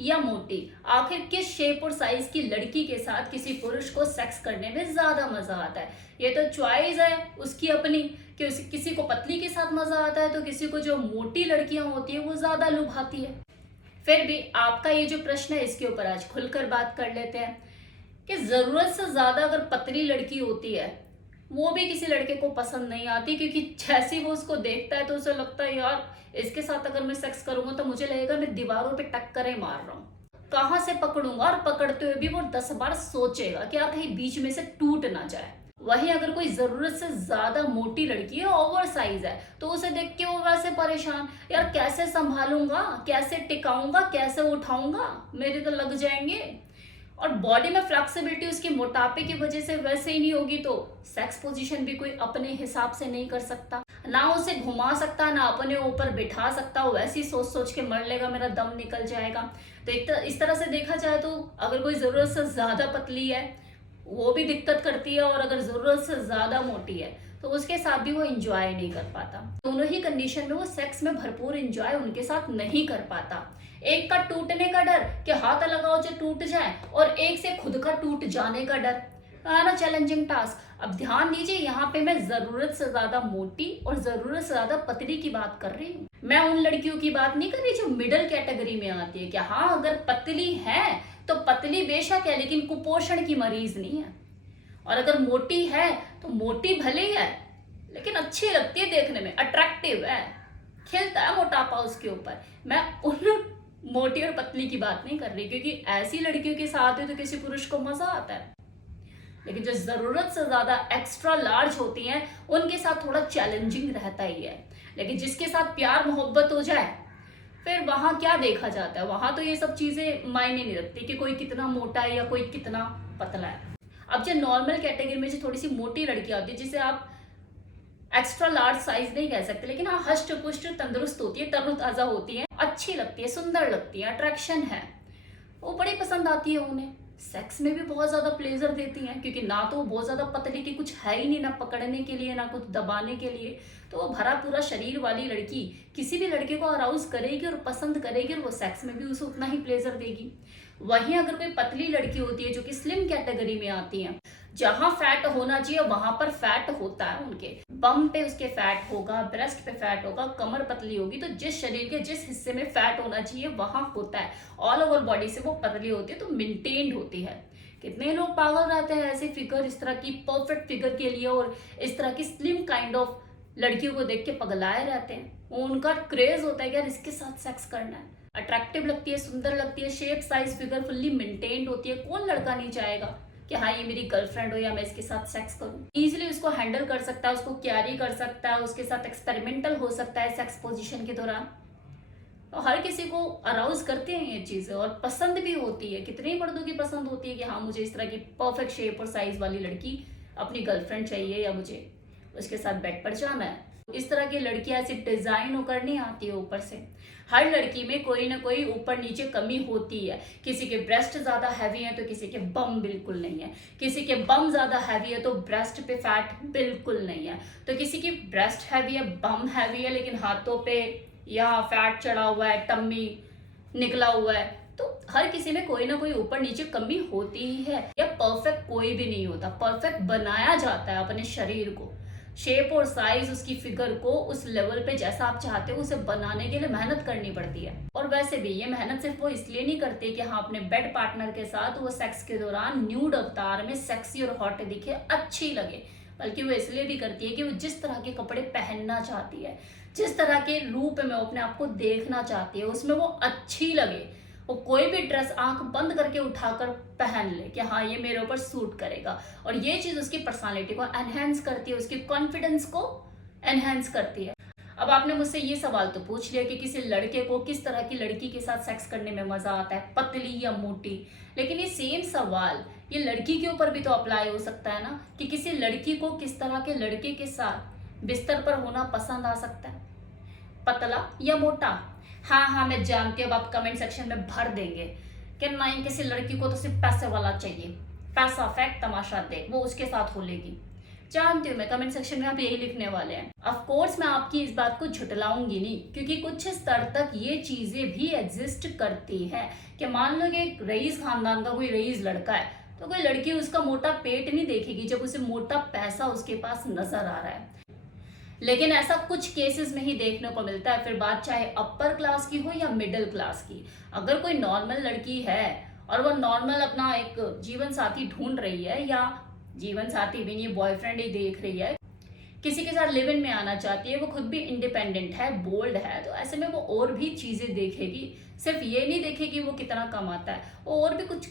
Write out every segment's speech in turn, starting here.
या मोटी, आखिर किस शेप और साइज की लड़की के साथ किसी पुरुष को सेक्स करने में ज्यादा मजा आता है? ये तो चॉइस है उसकी अपनी, कि किसी को पतली के साथ मजा आता है तो किसी को जो मोटी लड़कियां होती है वो ज्यादा लुभाती है। फिर भी आपका ये जो प्रश्न है इसके ऊपर आज खुलकर बात कर लेते हैं कि जरूरत से ज्यादा अगर पतली लड़की होती है वो भी किसी लड़के को पसंद नहीं आती, क्योंकि जैसे ही वो उसको देखता है तो उसे लगता है यार इसके साथ अगर मैं सेक्स करूंगा तो मुझे लगेगा मैं दीवारों पे टक्करें मार रहा हूँ, कहाँ से पकड़ूंगा, और पकड़ते हुए भी वो 10 बार सोचेगा कि यार कहीं बीच में से टूट ना जाए। वहीं अगर कोई जरूरत से ज्यादा मोटी लड़की है, ओवर साइज है, तो उसे देख के वो वैसे परेशान, यार कैसे संभालूंगा, कैसे टिकाऊंगा, कैसे उठाऊंगा, मेरे तो लग जाएंगे। और बॉडी में फ्लेक्सिबिलिटी उसके मोटापे की वजह से वैसे ही नहीं होगी तो सेक्स पोजीशन भी कोई अपने हिसाब से नहीं कर सकता, ना उसे घुमा सकता, ना अपने ऊपर बिठा सकता, वो वैसे ही सोच सोच के मर लेगा मेरा दम निकल जाएगा। तो इस तरह से देखा जाए तो अगर कोई जरूरत से ज्यादा पतली है वो भी दिक्कत करती है, और अगर जरूरत से ज्यादा मोटी है तो उसके साथ भी वो एंजॉय नहीं कर पाता। दोनों ही कंडीशन में वो सेक्स में भरपूर एंजॉय उनके साथ नहीं कर पाता। एक का टूटने का डर कि हाथ लगाओ जो टूट जाए, और एक से खुद का टूट जाने का डर, ना चैलेंजिंग टास्क। अब ध्यान दीजिए, यहाँ पे मैं जरूरत से ज्यादा मोटी और जरूरत से ज्यादा पतली की बात कर रही हूँ। मैं उन लड़कियों की बात नहीं कर रही जो मिडिल कैटेगरी में आती है कि हाँ अगर पतली है तो पतली बेशक है लेकिन कुपोषण की मरीज नहीं है, और अगर मोटी है तो मोटी भले ही है लेकिन अच्छी लगती है, देखने में अट्रैक्टिव है, खिलता है मोटापा उसके ऊपर। मैं उन मोटी और पतली की बात नहीं कर रही, क्योंकि ऐसी लड़कियों के साथ है तो किसी पुरुष को मजा आता है। लेकिन जो जरूरत से ज्यादा एक्स्ट्रा लार्ज होती हैं उनके साथ थोड़ा चैलेंजिंग रहता ही है। लेकिन जिसके साथ प्यार मोहब्बत हो जाए फिर वहां क्या देखा जाता है, वहां तो ये सब चीजें मायने नहीं रखती कि कोई कितना मोटा है या कोई कितना पतला है। अब जो नॉर्मल कैटेगरी में जो थोड़ी सी मोटी लड़कियां होती है, जिसे आप एक्स्ट्रा लार्ज साइज नहीं कह सकते, लेकिन हाँ हष्ट पुष्ट तंदुरुस्त होती है, तरोताजा होती है, अच्छी लगती है, सुंदर लगती है, अट्रैक्शन है, वो बड़ी पसंद आती है उन्हें। सेक्स में भी बहुत ज्यादा प्लेजर देती हैं, क्योंकि ना तो वो बहुत ज्यादा पतली की कुछ है ही नहीं, ना पकड़ने के लिए ना कुछ दबाने के लिए, तो वो भरा पूरा शरीर वाली लड़की किसी भी लड़के को अराउज करेगी और पसंद करेगी, और वो सेक्स में भी उसे उतना ही प्लेजर देगी। वहीं अगर कोई पतली लड़की होती है जो कि स्लिम कैटेगरी में आती है, जहां फैट होना चाहिए वहां पर फैट होता है, उनके बम पे उसके फैट होगा, ब्रेस्ट पे फैट होगा, कमर पतली होगी, तो जिस शरीर के जिस हिस्से में फैट होना चाहिए वहां होता है। ऑल ओवर बॉडी से वो पतली होती है तो मेंटेन्ड होती है। कितने लोग पागल रहते हैं ऐसे फिगर, इस तरह की परफेक्ट फिगर के लिए, और इस तरह की स्लिम काइंड ऑफ लड़कियों को देख के पगलाए रहते हैं। उनका क्रेज होता है कि यार इसके साथ सेक्स करना है, अट्रैक्टिव लगती है, सुंदर लगती है, shape size figure fully maintained होती है। कौन लड़का नहीं चाहेगा कि हाँ ये मेरी गर्लफ्रेंड हो या मैं इसके साथ सेक्स करूं। इजीली उसको हैंडल कर सकता है, उसको कैरी कर सकता है, उसके साथ एक्सपेरिमेंटल हो सकता है सेक्स पोजीशन के दौरान। और हर किसी को अराउज करते हैं ये चीजें, और पसंद भी होती है, कितने मर्दों की पसंद होती है कि हाँ मुझे इस तरह की परफेक्ट शेप और साइज वाली लड़की अपनी गर्लफ्रेंड चाहिए, या मुझे उसके साथ बेड पर जाना है। इस तरह की लड़कियां ऐसी डिजाइन होकर नहीं आती है ऊपर से। हर लड़की में कोई ना कोई ऊपर नीचे कमी होती है। किसी के ब्रेस्ट ज्यादा हैवी है तो किसी के बम बिल्कुल नहीं है, किसी के बम ज्यादा हैवी है तो ब्रेस्ट पे फैट बिल्कुल नहीं है, तो किसी की ब्रेस्ट हैवी है, बम हैवी है, लेकिन हाथों पे यहाँ फैट चढ़ा हुआ है, टम्मी निकला हुआ है। तो हर किसी में कोई ना कोई ऊपर नीचे कमी होती ही है। या परफेक्ट कोई भी नहीं होता, परफेक्ट बनाया जाता है अपने शरीर को, शेप और साइज उसकी फिगर को उस लेवल पे जैसा आप चाहते हो उसे बनाने के लिए मेहनत करनी पड़ती है। और वैसे भी ये मेहनत सिर्फ वो इसलिए नहीं करते कि हाँ अपने बेड पार्टनर के साथ वो सेक्स के दौरान न्यूड अवतार में सेक्सी और हॉट दिखे, अच्छी लगे, बल्कि वो इसलिए भी करती है कि वो जिस तरह के कपड़े पहनना चाहती है, जिस तरह के रूप में वो अपने आप को देखना चाहती है, उसमें वो अच्छी लगे। वो कोई भी ड्रेस आंख बंद करके उठाकर पहन ले कि हाँ ये मेरे ऊपर सूट करेगा, और ये चीज उसकी पर्सनालिटी को एनहेंस करती है, उसकी कॉन्फिडेंस को एनहेंस करती है। अब आपने मुझसे ये सवाल तो पूछ लिया कि किसी लड़के को किस तरह की लड़की के साथ सेक्स करने में मजा आता है, पतली या मोटी, लेकिन ये सेम सवाल ये लड़की के ऊपर भी तो अप्लाई हो सकता है ना, कि किसी लड़की को किस तरह के लड़के के साथ बिस्तर पर होना पसंद आ सकता है, पतला या मोटा। हाँ मैं जानती हूँ, अब आप कमेंट सेक्शन में भर देंगे कि नहीं किसी लड़की को तो सिर्फ पैसे वाला चाहिए, पैसा फेंक तमाशा देख, वो उसके साथ हो लेगी। जानती हूँ मैं, कमेंट सेक्शन में आप यही लिखने वाले हैं। ऑफ कोर्स मैं आपकी इस बात को झुटलाऊंगी नहीं, क्योंकि कुछ स्तर तक ये चीजें भी एग्जिस्ट करती हैं कि मान लो कि एक रईस खानदान का कोई रईस लड़का है, तो कोई लड़की उसका मोटा पेट नहीं देखेगी जब उसे मोटा पैसा उसके पास नजर आ रहा है। लेकिन ऐसा कुछ केसेस में ही देखने को मिलता है, फिर बात चाहे अपर क्लास की हो या मिडिल क्लास की। अगर कोई नॉर्मल लड़की है और वो नॉर्मल अपना एक जीवन साथी ढूंढ रही है, या जीवन साथी भी नहीं, बॉयफ्रेंड ही देख रही है, किसी के साथ लिव इन में आना चाहती है, वो खुद भी इंडिपेंडेंट है, बोल्ड है, तो ऐसे में वो और भी चीजें देखेगी। सिर्फ ये नहीं देखेगी वो कितना कमाता है, वो और भी कुछ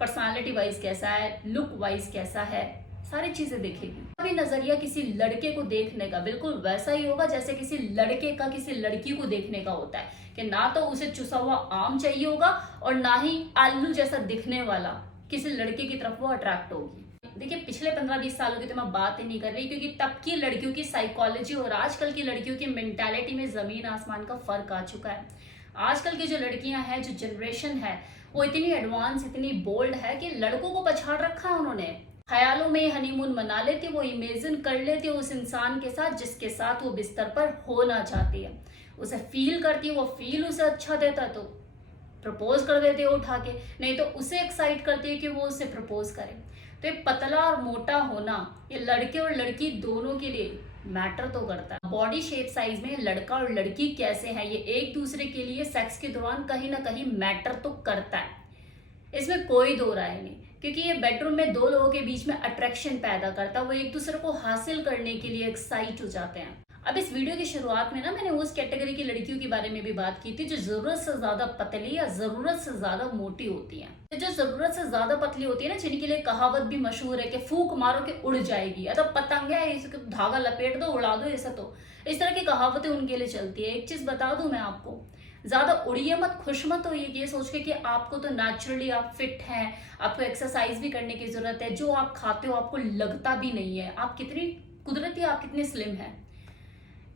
पर्सनालिटी वाइज कैसा है, लुक वाइज कैसा है, सारी चीजें देखेगी। अभी नजरिया किसी लड़के को देखने का बिल्कुल वैसा ही होगा जैसे किसी लड़के का किसी लड़की को देखने का होता है, कि ना तो उसे चुसा हुआ आम चाहिए होगा और ना ही आलू जैसा दिखने वाला किसी लड़के की तरफ वो अट्रैक्ट होगी। देखिए पिछले 15-20 सालों की तो मैं बात ही नहीं कर रही, क्योंकि तब की लड़कियों की साइकोलॉजी और आजकल की लड़कियों की मेंटालिटी में जमीन आसमान का फर्क आ चुका है। आजकल की जो लड़कियां हैं, जो जनरेशन है, वो इतनी एडवांस, इतनी बोल्ड है कि लड़कों को पछाड़ रखा है उन्होंने। ख्यालों में हनीमून मना लेती, वो इमेजिन कर लेती है उस इंसान के साथ जिसके साथ वो बिस्तर पर होना चाहती है, उसे फील करती है, वो फील उसे अच्छा देता तो प्रपोज कर देती है उठा के, नहीं तो उसे एक्साइट करती है कि वो उसे प्रपोज करे। तो ये पतला और मोटा होना ये लड़के और लड़की दोनों के लिए मैटर तो करता है। बॉडी शेप साइज में लड़का और लड़की कैसे हैं ये एक दूसरे के लिए सेक्स के दौरान कहीं ना कहीं मैटर तो करता है, इसमें कोई दो राय नहीं, क्योंकि ये बेडरूम में दो लोगों के बीच में अट्रैक्शन पैदा करता है, वो एक दूसरे को हासिल करने के लिए एक्साइट हो जाते हैं। अब इस वीडियो की शुरुआत में ना मैंने उस कैटेगरी की लड़कियों के बारे में भी बात की थी जो जरूरत से ज्यादा पतली या जरूरत से ज्यादा मोटी होती हैं। तो जो जरूरत से ज्यादा पतली होती है ना, जिनके लिए कहावत भी मशहूर है कि फूंक मारो के उड़ जाएगी, या तो पतंग है इसको धागा लपेट दो उड़ा दो, ऐसा तो इस तरह की कहावतें उनके लिए चलती है। एक चीज बता दूं मैं आपको, ज्यादा उड़िए मत, खुश मत होइए ये सोच के कि आपको तो नेचुरली आप फिट हैं, आपको एक्सरसाइज भी करने की जरूरत है, जो आप खाते हो आपको लगता भी नहीं है, आप कितनी कुदरती, आप कितने स्लिम हैं।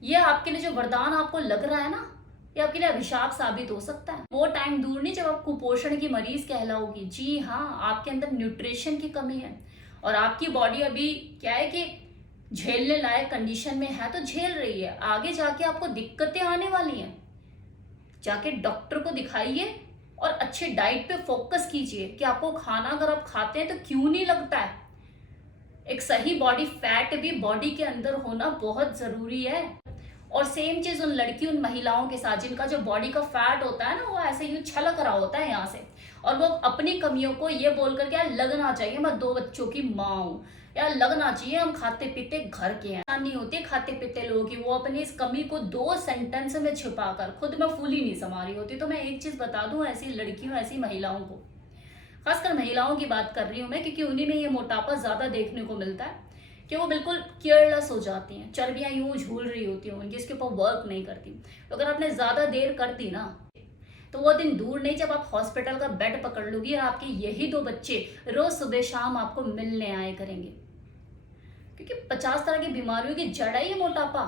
ये आपके लिए जो वरदान आपको लग रहा है ना, ये आपके लिए अभिशाप साबित हो सकता है। वो टाइम दूर नहीं जब आप कुपोषण की मरीज कहलाओगी। जी हाँ, आपके अंदर न्यूट्रिशन की कमी है और आपकी बॉडी अभी क्या है कि झेलने लायक कंडीशन में है तो झेल रही है, आगे जाके आपको दिक्कतें आने वाली हैं। जाके डॉक्टर को दिखाइए और अच्छे डाइट पे फोकस कीजिए कि आपको खाना अगर आप खाते हैं तो क्यों नहीं लगता है। एक सही बॉडी फैट भी बॉडी के अंदर होना बहुत जरूरी है। और सेम चीज उन लड़की, उन महिलाओं के साथ जिनका जो बॉडी का फैट होता है ना, वो ऐसे यूं छलक रहा होता है यहाँ से, और वो अपनी कमियों को ये बोल करके यार लगना चाहिए मैं 2 बच्चों की माँ हूँ, यार लगना चाहिए हम खाते पीते घर के हैं। नहीं होती खाते पीते लोगों की, वो अपनी इस कमी को 2 सेंटेंस में छिपाकर खुद में फूली नहीं समा रही होती। तो मैं एक चीज बता दूं ऐसी लड़कियों, ऐसी महिलाओं को, खासकर महिलाओं की बात कर रही हूँ मैं, क्योंकि उन्हीं में ये मोटापा ज्यादा देखने को मिलता है कि वो बिल्कुल केयरलेस हो जाती हैं, चर्बियां यूं झूल रही होती हैं उनकी, इसके ऊपर वर्क नहीं करती। तो अगर आपने ज्यादा देर कर दी ना, तो वो दिन दूर नहीं जब आप हॉस्पिटल का बेड पकड़ लोगी और आपके यही 2 बच्चे रोज सुबह शाम आपको मिलने आए करेंगे, क्योंकि 50 तरह की बीमारियों की जड़ है ये मोटापा।